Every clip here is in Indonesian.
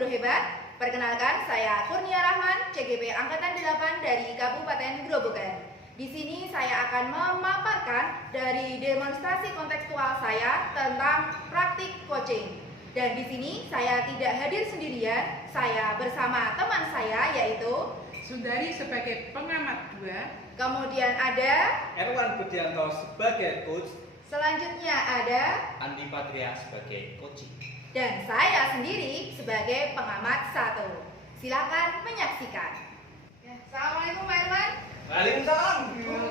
guru hebat. Perkenalkan, saya Kurnia Rahman, CGP Angkatan 8 dari Kabupaten Grobogan. Di sini saya akan memaparkan dari demonstrasi kontekstual saya tentang praktik coaching. Dan di sini saya tidak hadir sendirian, saya bersama teman saya yaitu Sundari sebagai pengamat 2. Kemudian ada Erwan Budianto sebagai coach, selanjutnya ada Andi Patria sebagai coaching. dan saya sendiri sebagai pengamat 1. Silakan menyaksikan. Ya, Assalamualaikum Pak Irwan. Waalaikumsalam.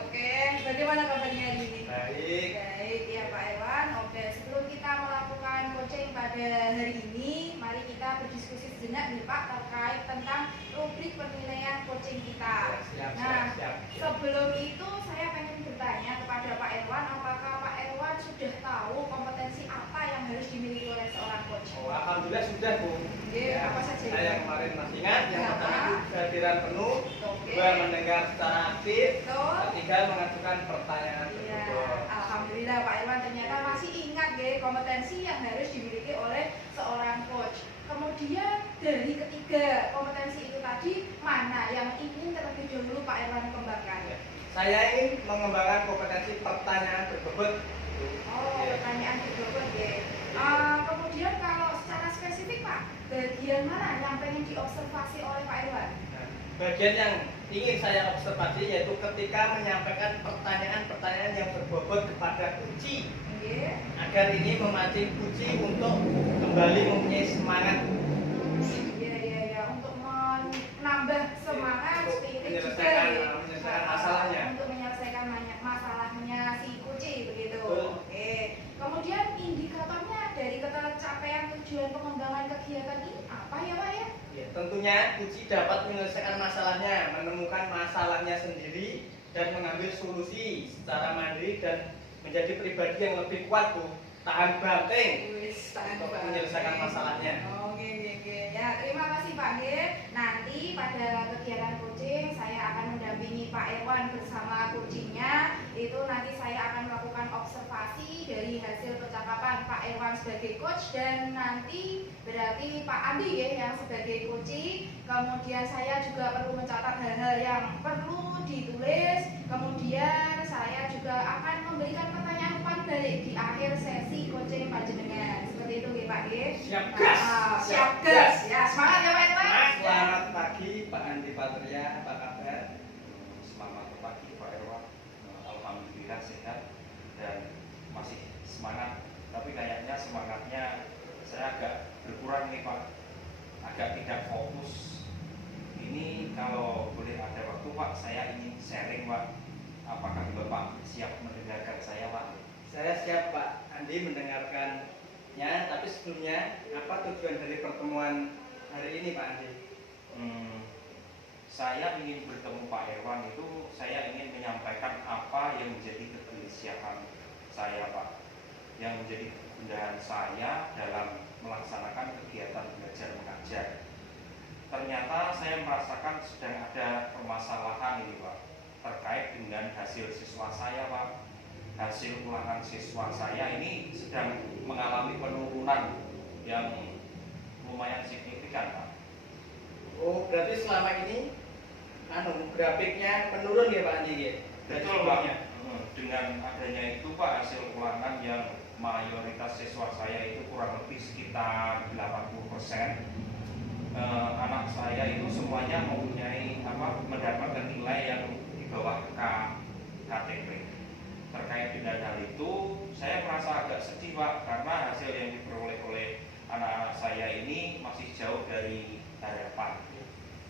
Oke, bagaimana kabarnya hari ini? Baik. Baik, ya Pak Irwan. Oke, sebelum kita melakukan coaching pada hari ini, mari kita berdiskusi sejenak nih Pak terkait tentang rubrik penilaian coaching kita. Nah, sebelum itu saya pengen bertanya kepada Pak Irwan, apakah Pak Irwan sudah tahu kompetensi apa yang harus dimiliki oleh seorang coach? Oh, alhamdulillah sudah, Bu. Oke, apa saja? Saya kemarin masih ingat, yang Ya, pertama Pak. itu kehadiran penuh, Oke. dua mendengar secara aktif, Betul. ketiga mengajukan pertanyaan Iya, tertutup. alhamdulillah Pak Irwan ternyata masih ingat ya kompetensi yang harus dimiliki oleh seorang coach. Kemudian dari ketiga kompetensi itu tadi, mana yang ingin terlebih dahulu Pak Irwan kembangkan? Ya. Saya ingin mengembangkan kompetensi pertanyaan berbobot. Oh, Ya. pertanyaan berbobot ya. Kemudian kalau secara spesifik Pak, bagian mana yang pengen diobservasi oleh Pak Irwan? Nah, bagian yang ingin saya observasi yaitu ketika menyampaikan pertanyaan-pertanyaan yang berbobot kepada kunci, Oke. agar ini memancing kunci untuk kembali mempunyai semangat Iya, untuk menambah semangat Untuk spirit menyelesaikan juga, ya. masalahnya. Untuk menyelesaikan masalahnya si kunci begitu. Betul. Oke. Kemudian indikatornya dari tercapaian tujuan pengembangan kegiatan ini apa ya Pak ya? Ya, tentunya kunci dapat menyelesaikan masalahnya, menemukan masalahnya sendiri dan mengambil solusi secara mandiri dan menjadi pribadi yang lebih kuat, Bu. Tahan banting Wis, tahan untuk banting. menyelesaikan masalahnya. Oke. Ya, terima kasih Pak G. Nanti pada kegiatan coaching saya akan mendampingi Pak Irwan bersama coachingnya. Itu nanti saya akan melakukan observasi dari hasil percakapan Pak Irwan sebagai coach dan nanti berarti Pak Andi ya yang sebagai coaching. Kemudian saya juga perlu mencatat hal-hal yang perlu ditulis. Kemudian saya juga akan memberikan pertanyaan umpan balik di akhir sesi coaching panjenengan. Seperti itu ya Pak G. Siap gas. Siap gas. Ya, semangat ya Pak Irwan. Selamat pagi Pak Andi Patria, apa kabar? Selamat pagi Pak Irwan. Alhamdulillah sehat dan masih semangat. Tapi kayaknya semangatnya saya agak berkurang nih Pak. Agak tidak fokus. Ini kalau boleh ada waktu Pak, saya ingin sharing Pak. Apakah Bapak siap mendengarkan saya Pak? Saya siap Pak Andi mendengarkannya, tapi sebelumnya apa tujuan dari pertemuan hari ini Pak Andi? Saya ingin bertemu Pak Irwan itu, saya ingin menyampaikan apa yang menjadi kegelisahan saya Pak, yang menjadi kegundahan saya dalam melaksanakan kegiatan belajar mengajar. Ternyata saya merasakan sedang ada permasalahan ini Pak, terkait dengan hasil siswa saya Pak. Hasil ulangan siswa saya ini sedang mengalami penurunan yang lumayan signifikan Pak. Oh, berarti selama ini grafiknya menurun ya Pak Andi ya? Betul Pak. Dengan adanya itu Pak, hasil ulangan yang mayoritas siswa saya itu kurang lebih sekitar 80%. Anak saya itu semuanya mempunyai mendapatkan nilai yang di bawah KTP. Terkait dengan hal itu, saya merasa agak sedih Pak, karena hasil yang diperoleh oleh anak-anak saya ini masih jauh dari harapan.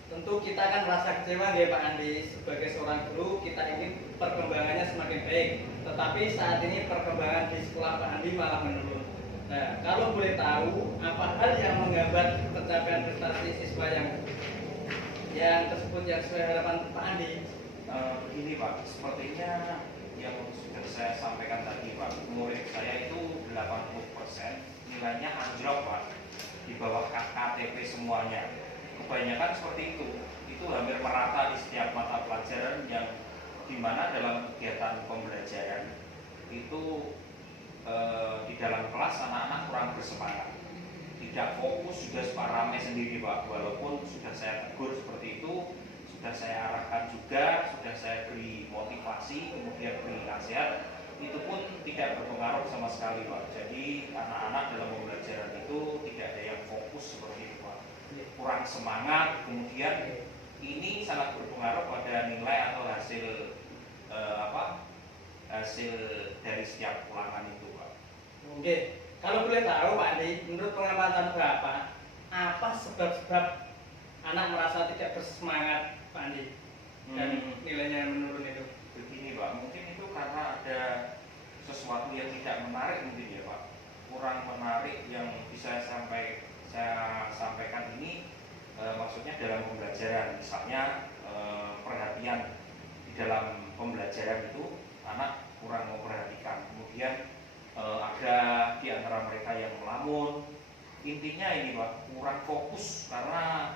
Tentu kita akan merasa kecewa ya Pak Andi. Sebagai seorang guru, kita ingin perkembangannya semakin baik. Tetapi saat ini perkembangan di sekolah Pak Andi malah menurun. Nah, kalau boleh tahu, apa hal yang menghambat pencapaian prestasi siswa yang tersebut yang sesuai harapan Pak Andi? Begini Pak, sepertinya yang sudah saya sampaikan tadi Pak, murid saya itu 80% nilainya anjlok Pak, di bawah KTP semuanya. Kebanyakan seperti itu hampir merata di setiap mata pelajaran yang dimana dalam kegiatan pembelajaran itu di dalam kelas anak-anak kurang bersemangat. tidak fokus, sudah rame sendiri Pak, walaupun sudah saya tegur seperti itu, sudah saya arahkan juga, sudah saya beri motivasi, kemudian beri nasihat, itu pun tidak berpengaruh sama sekali Pak. Jadi anak-anak dalam pembelajaran itu tidak ada yang fokus seperti itu Pak, kurang semangat, kemudian ini sangat berpengaruh pada nilai atau hasil hasil dari setiap ulangan itu Pak. Oke, kalau boleh tahu Pak Andi, menurut pengamatan Bapak, apa sebab-sebab anak merasa tidak bersemangat Pak Andi dan nilainya menurun itu? Begini Pak, mungkin itu karena ada sesuatu yang tidak menarik mungkin ya Pak, kurang menarik yang bisa saya sampaikan ini, maksudnya dalam pembelajaran, misalnya perhatian di dalam pembelajaran itu anak kurang memperhatikan, kemudian ada di antara mereka yang melamun. Intinya ini Pak, kurang fokus karena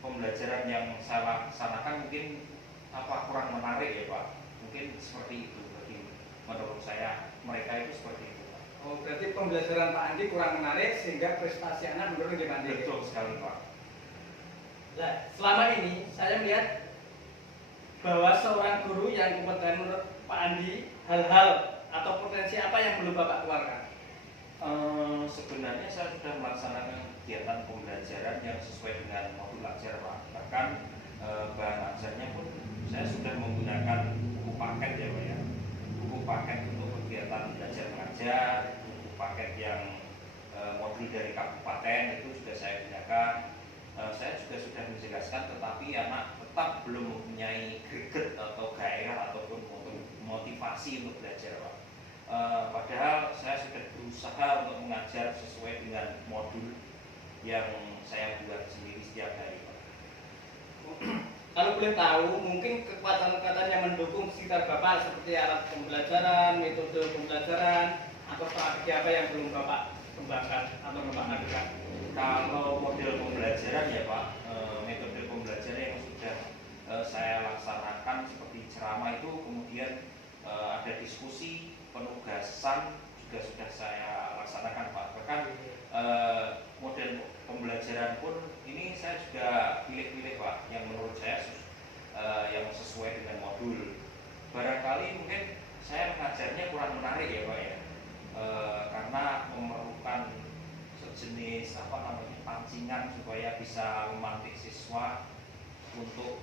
pembelajaran yang saya laksanakan mungkin kurang menarik ya Pak, mungkin seperti itu. Bagi menurut saya mereka itu seperti itu Pak. Oh, berarti pembelajaran Pak Andi kurang menarik sehingga prestasi anak menurun ya Pak Andi? Betul sekali Pak. Nah, selama ini saya melihat bahwa seorang guru yang kompeten menurut Pak Andi, hal-hal atau potensi apa yang belum Bapak keluarkan? Sebenarnya saya sudah melaksanakan kegiatan pembelajaran yang sesuai dengan modul ajar Pak. Bahkan bahan ajarnya pun saya sudah menggunakan buku paket ya Pak ya. Buku paket untuk kegiatan belajar mengajar, buku paket yang modul dari kabupaten itu sudah saya gunakan. Saya juga sudah menjelaskan, tetapi anak tetap belum mempunyai greget atau gairah ataupun motivasi untuk belajar Pak. Padahal saya sudah berusaha untuk mengajar sesuai dengan modul yang saya buat sendiri setiap hari Pak. Kalau boleh tahu, mungkin kekuatan-kekuatan yang mendukung sekitar Bapak seperti alat pembelajaran, metode pembelajaran, atau strategi apa yang belum Bapak kembangkan atau Bapak lakukan? Kalau model pembelajaran ya Pak, metode pembelajaran yang sudah saya laksanakan seperti ceramah itu, kemudian ada diskusi, penugasan juga sudah saya laksanakan Pak. Bahkan model pembelajaran pun ini saya juga pilih-pilih Pak, yang menurut saya yang sesuai dengan modul. Barangkali mungkin saya mengajarnya kurang menarik ya Pak ya, karena memerlukan sejenis pancingan supaya bisa memantik siswa untuk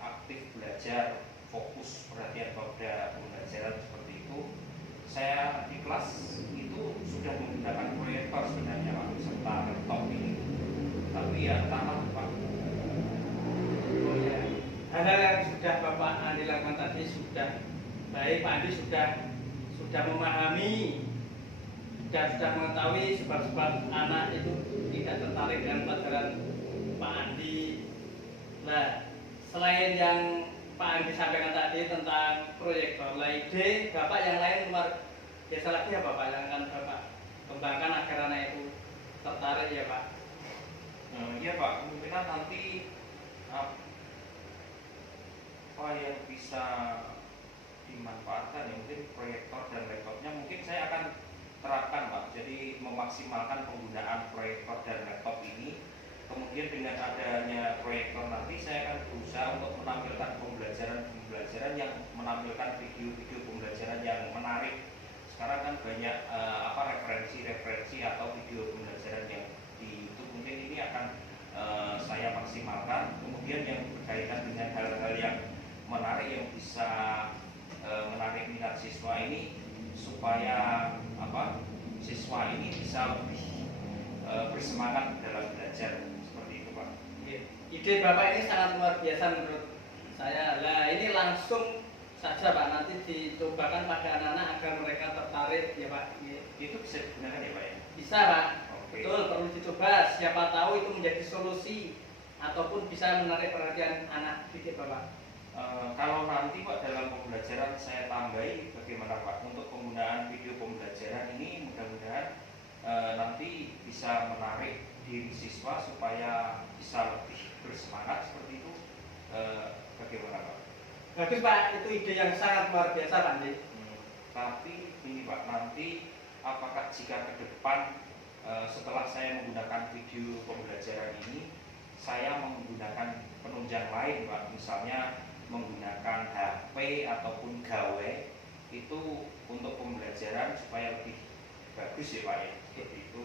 aktif belajar, fokus perhatian pada pembelajaran seperti itu. Saya di kelas itu sudah menggunakan proyektor sebenarnya Pak, serta laptop ini, tapi ya entahlah Pak. Oh ya, hal-hal yang sudah Bapak Andi lakukan tadi sudah baik. Pak Andi sudah memahami dan sudah mengetahui sebab-sebab anak itu tidak tertarik dengan pelajaran Pak Andi. Nah, selain yang Pak Andi sampaikan tadi tentang proyektor, ide Bapak yang lain luar biasa lagi ya Bapak yang akan Bapak kembangkan agar anak itu tertarik ya Pak? Iya Pak, kemungkinan nanti apa yang bisa dimanfaatkan ya, mungkin proyektor dan laptopnya mungkin saya akan terapkan Pak. Jadi memaksimalkan penggunaan proyektor dan laptop ini. Kemudian dengan adanya proyektor nanti saya akan berusaha untuk menampilkan pembelajaran yang menampilkan video-video pembelajaran yang menarik. Sekarang kan banyak referensi atau video pembelajaran yang di YouTube, mungkin ini akan saya maksimalkan. Kemudian yang berkaitan dengan hal-hal yang menarik yang bisa menarik minat siswa ini, supaya siswa ini bisa lebih bersemangat dalam belajar. Ide Bapak ini sangat luar biasa menurut saya. Nah, ini langsung saja Pak, nanti dicobakan pada anak-anak agar mereka tertarik ya Pak. Itu bisa digunakan ya Pak ya? Bisa Pak. Oke. Betul, perlu dicoba. Siapa tahu itu menjadi solusi ataupun bisa menarik perhatian anak didik Bapak. Kalau nanti Pak dalam pembelajaran saya tambahi bagaimana Pak untuk penggunaan video pembelajaran ini, mudah-mudahan nanti bisa menarik diri siswa supaya bisa lebih bersemangat seperti itu. Bagaimana Pak? Bagus Pak, itu ide yang sangat luar biasa Pak Andi. Tapi ini Pak, nanti apakah jika ke depan setelah saya menggunakan video pembelajaran ini, saya menggunakan penunjang lain Pak, misalnya menggunakan HP ataupun gawe itu untuk pembelajaran supaya lebih bagus ya Pak ya, seperti itu.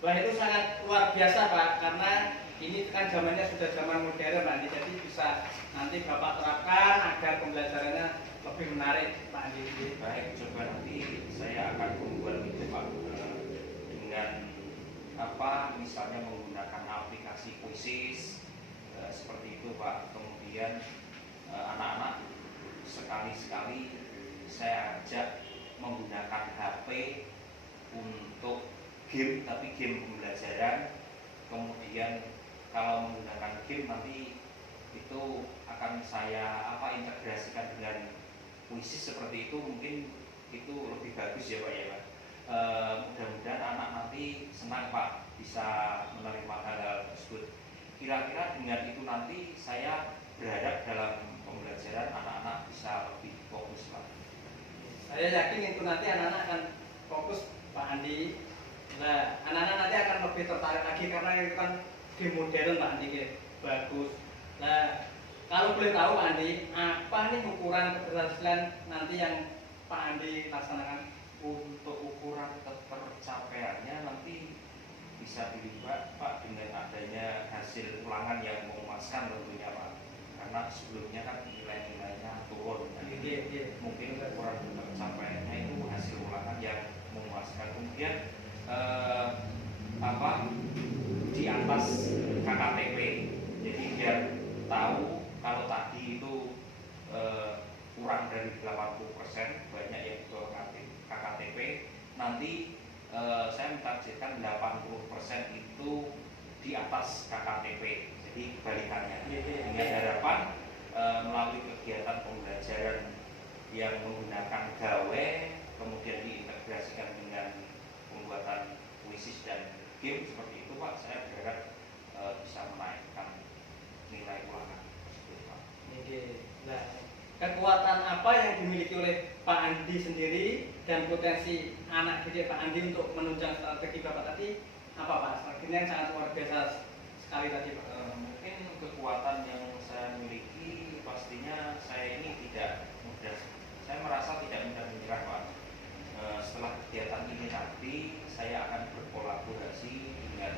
Wah, itu sangat luar biasa Pak, karena ini kan zamannya sudah zaman modern Pak Andi, jadi bisa nanti Bapak terapkan agar pembelajarannya lebih menarik Pak Andi. Baik, coba nanti saya akan membuat itu Pak, dengan apa, misalnya menggunakan aplikasi Quizzes seperti itu Pak. Kemudian anak-anak sekali-sekali saya ajak menggunakan HP untuk game, tapi game pembelajaran. Kemudian kalau menggunakan game nanti itu akan saya integrasikan dengan Quizzes seperti itu, mungkin itu lebih bagus ya Pak ya Pak. Mudah-mudahan anak nanti senang Pak bisa menerima hal-hal tersebut. Kira-kira dengan itu nanti saya berharap dalam pembelajaran anak-anak bisa lebih fokus Pak. Saya yakin itu nanti anak-anak akan fokus Pak Andi. Nah, anak-anak nanti akan lebih tertarik lagi karena itu kan game modern Pak Andi, bagus. Nah, kalau boleh tahu Pak Andi, apa nih ukuran keberhasilan nanti yang Pak Andi laksanakan? Untuk ukuran ketercapaiannya nanti bisa dilihat Pak dengan adanya hasil ulangan yang memuaskan tentunya Pak, karena sebelumnya kan nilai-nilainya turun. Jadi mungkin ukuran ketercapaiannya itu hasil ulangan yang memuaskan. Kemudian di atas KKTP, jadi biar tahu kalau tadi itu kurang dari 80%, banyak yang betul KKTP, nanti saya mentargetkan 80% itu di atas KKTP, jadi kebalikannya. Dengan harapan melalui kegiatan pembelajaran yang menggunakan gawe, kemudian diintegrasikan dengan pembuatan Quizzes dan game seperti itu Pak, saya berharap bisa menaikkan nilai ulangan tersebut Pak. Nah, kekuatan apa yang dimiliki oleh Pak Andi sendiri dan potensi anak didik Pak Andi untuk menunjang strategi Bapak tadi apa Pak? Strateginya yang sangat luar biasa sekali tadi Pak. Mungkin kekuatan yang saya miliki pastinya saya ini tidak mudah, saya merasa tidak mudah menyerah Pak. Setelah kegiatan ini nanti saya akan berkolaborasi dengan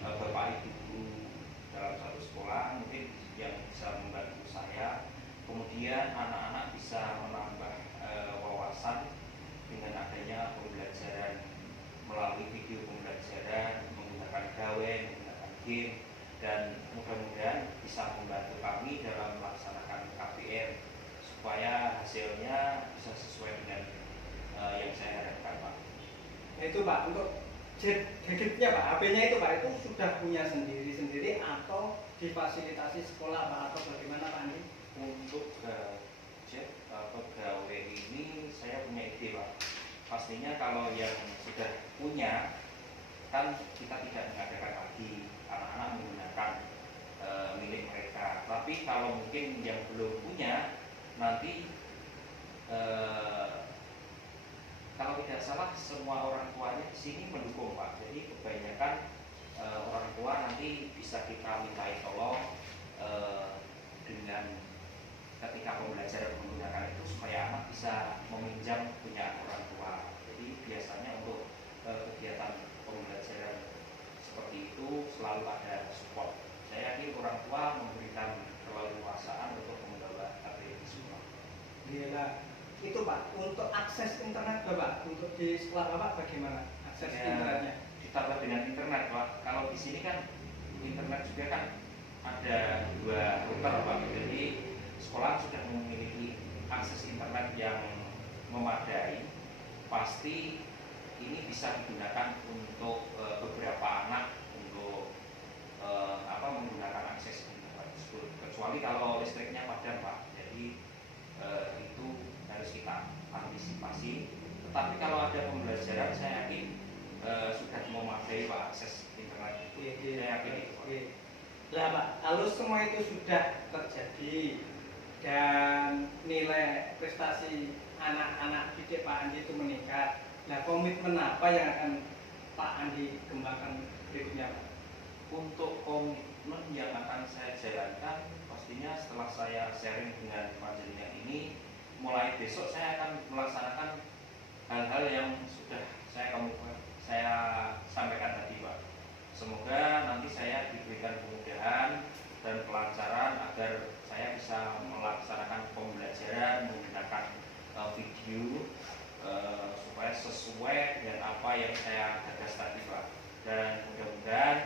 Bapak Ibu guru dalam satu sekolah mungkin yang bisa membantu saya. Kemudian anak-anak bisa menambah wawasan dengan adanya pembelajaran melalui video pembelajaran, menggunakan gawe, menggunakan game, dan mudah-mudahan bisa membantu kami dalam melaksanakan KPM supaya hasilnya bisa sesuai dengan yang saya harapkan Pak. Itu Pak, untuk gadgetnya Pak, HP-nya itu Pak, itu sudah punya sendiri-sendiri atau difasilitasi sekolah Pak, atau bagaimana Pak Andi? Untuk gadget atau gawe ini saya punya ide Pak. Pastinya kalau yang sudah punya kan kita tidak mengadakan lagi, anak-anak menggunakan milik mereka. Tapi kalau mungkin yang belum punya nanti kalau tidak salah semua orang tuanya di sini mendukung Pak. Jadi kebanyakan orang tua nanti bisa kita mintai tolong dengan ketika pembelajaran menggunakan itu supaya anak bisa meminjam punya orang tua. Jadi biasanya untuk kegiatan pembelajaran seperti itu selalu ada support. Saya yakin orang tua memberikan keleluasaan untuk membawa KPM di sekolah. Gila. Itu Pak, untuk akses internet Bapak, untuk di sekolah Bapak bagaimana akses internetnya? Ditambah dengan internet Pak. Kalau di sini kan internet juga kan ada 2 router Pak. Jadi sekolah sudah memiliki akses internet yang memadai. Pasti ini bisa digunakan untuk beberapa anak untuk menggunakan akses internet tersebut. Kecuali kalau listriknya padam Pak. Jadi itu harus kita antisipasi. Tetapi kalau ada pembelajaran saya yakin sudah memadai Pak akses internet itu. Saya yakin itu Pak. Lah Pak, kalau semua itu sudah terjadi dan nilai prestasi anak-anak didik Pak Andi itu meningkat, nah komitmen apa yang akan Pak Andi kembangkan berikutnya, Pak? Untuk komitmen yang akan saya jalankan, pastinya setelah saya sharing dengan panjenengan ini, mulai besok saya akan melaksanakan hal-hal yang sudah saya sampaikan tadi, Pak. Semoga nanti saya diberikan kemudahan dan kelancaran agar saya bisa melaksanakan pembelajaran menggunakan video supaya sesuai dengan apa yang saya gagas tadi, Pak. Dan mudah-mudahan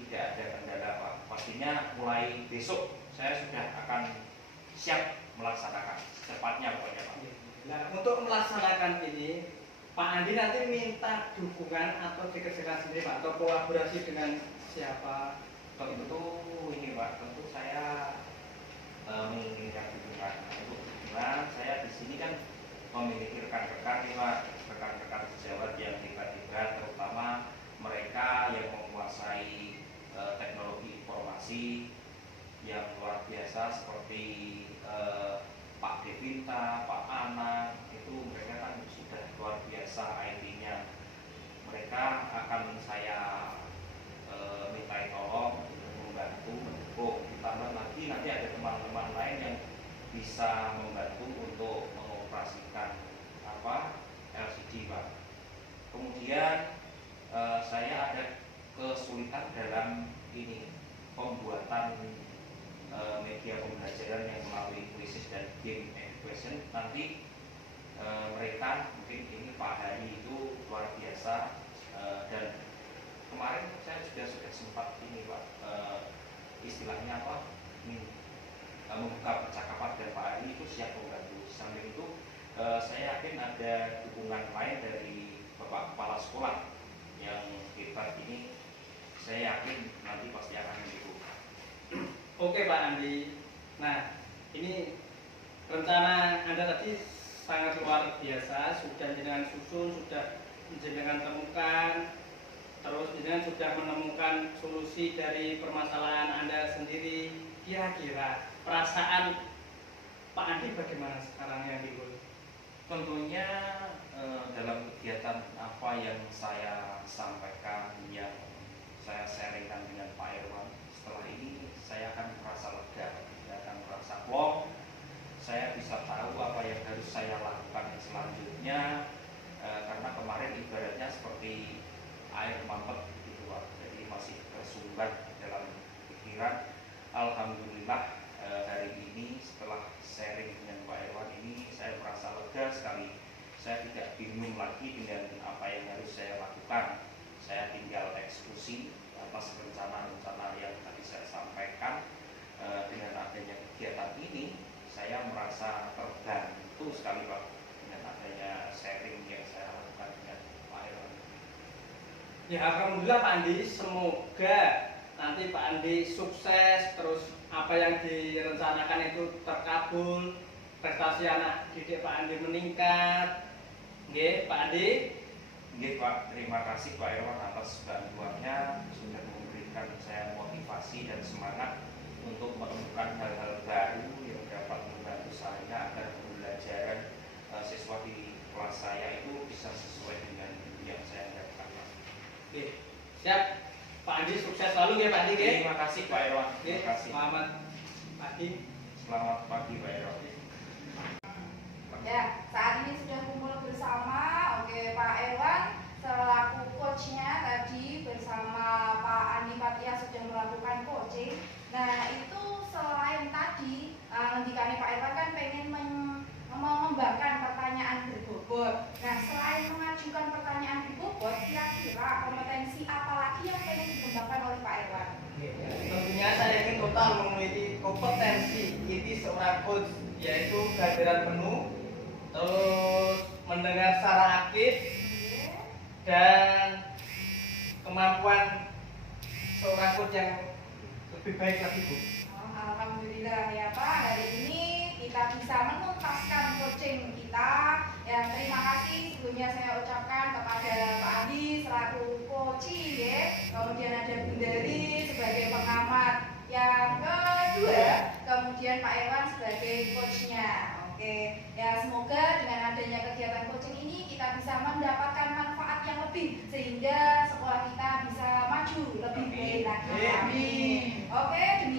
tidak ada kendala, Pak. Pastinya mulai besok saya sudah akan siap melaksanakan secepatnya, pokoknya, Pak. Nah, untuk melaksanakan ini, Pak Andi nanti minta dukungan atau dikerjakan sendiri, Pak, atau kolaborasi dengan siapa? Tentu ini, Pak, tentu saya menginginkan dukungan. Untuk dukungan, saya di sini kan memiliki rekan-rekan nih, Pak, rekan-rekan sejawat yang hebat-hebat, terutama mereka yang menguasai teknologi informasi yang luar biasa seperti Pak Devinta, Pak Anang, itu mereka kan sudah luar biasa IT-nya. Mereka akan saya mintai tolong untuk membantu mendukung. Ditambah lagi nanti ada teman-teman lain yang bisa membantu untuk mengoperasikan LCD, Pak. Kemudian saya ada kesulitan dalam ini pembuatan media pembelajaran yang melalui quizzes dan game education. Nanti mereka mungkin ini Pak Hari itu luar biasa, dan kemarin saya sudah sempat ini, Pak, istilahnya membuka percakapan dan Pak Hari itu siap membantu. Sambil itu saya yakin ada dukungan lain dari Bapak Kepala Sekolah yang hebat ini. Saya yakin nanti pasti akan mendukung. Oke, Pak Andi. Nah, ini rencana Anda tadi sangat luar biasa. Sudah jenengan susun, sudah jenengan temukan, terus jenengan sudah menemukan solusi dari permasalahan Anda sendiri. Kira-kira perasaan Pak Andi bagaimana sekarang yang timbul? Tentunya dalam kegiatan apa yang saya sampaikan, yang saya sharingkan dengan Pak Irwan, setelah ini saya akan merasa lega, saya akan merasa plong, saya bisa tahu apa yang harus saya lakukan selanjutnya, karena kemarin ibaratnya seperti air mampet gitu, Pak. Jadi masih tersumbat dalam pikiran. Alhamdulillah hari ini setelah sharing dengan Pak Irwan ini saya merasa lega sekali. Saya tidak bingung lagi dengan apa yang harus saya lakukan. Saya tinggal eksekusi atas rencana-rencana yang tadi saya sampaikan. Dengan adanya kegiatan ini, saya merasa terbantu sekali, Pak, dengan adanya sharing yang saya lakukan dengan Pak Irwan. Ya, alhamdulillah Pak Andi, semoga nanti Pak Andi sukses, terus apa yang direncanakan itu terkabul, prestasi anak didik Pak Andi meningkat. Nggih, Pak Andi. Nggih, Pak, terima kasih Pak Irwan atas bantuannya, sudah memberikan saya motivasi dan semangat untuk menemukan hal-hal baru yang dapat membantu saya agar pembelajaran siswa di kelas saya itu bisa sesuai dengan yang saya harapkan. Oke, siap. Pak Andi sukses selalu ya Pak Andi. Terima kasih Pak Irwan. Terima kasih. Selamat pagi. Selamat pagi Pak Irwan. Ya, saat ini sudah kumpul bersama. Oke, Pak Irwan selaku coachnya tadi bersama Pak Andi Patia sudah melakukan coaching. Nah, itu selain tadi ngendikane Pak Irwan kan pengen mengembangkan pertanyaan berbobot. Nah, selain mengajukan pertanyaan berbobot, kira-kira kompetensi apa lagi yang pengen dikembangkan oleh Pak Irwan? Tentunya saya ingin total memiliki kompetensi inti seorang coach, yaitu kehadiran penuh, terus mendengar secara aktif, dan kemampuan seorang coach yang lebih baik lagi, Bu. Alhamdulillah ya Pak, hari ini kita bisa menuntaskan coaching kita. Ya, terima kasih sebelumnya saya ucapkan kepada Pak Andi selaku coaching ya. Kemudian ada Bundari sebagai pengamat yang kedua, kemudian Pak Irwan sebagai coachnya. Oke, ya semoga dengan adanya kegiatan coaching ini kita bisa mendapatkan manfaat yang lebih sehingga kita bisa maju lebih baik lagi. Amin. Amin. Oke, demikian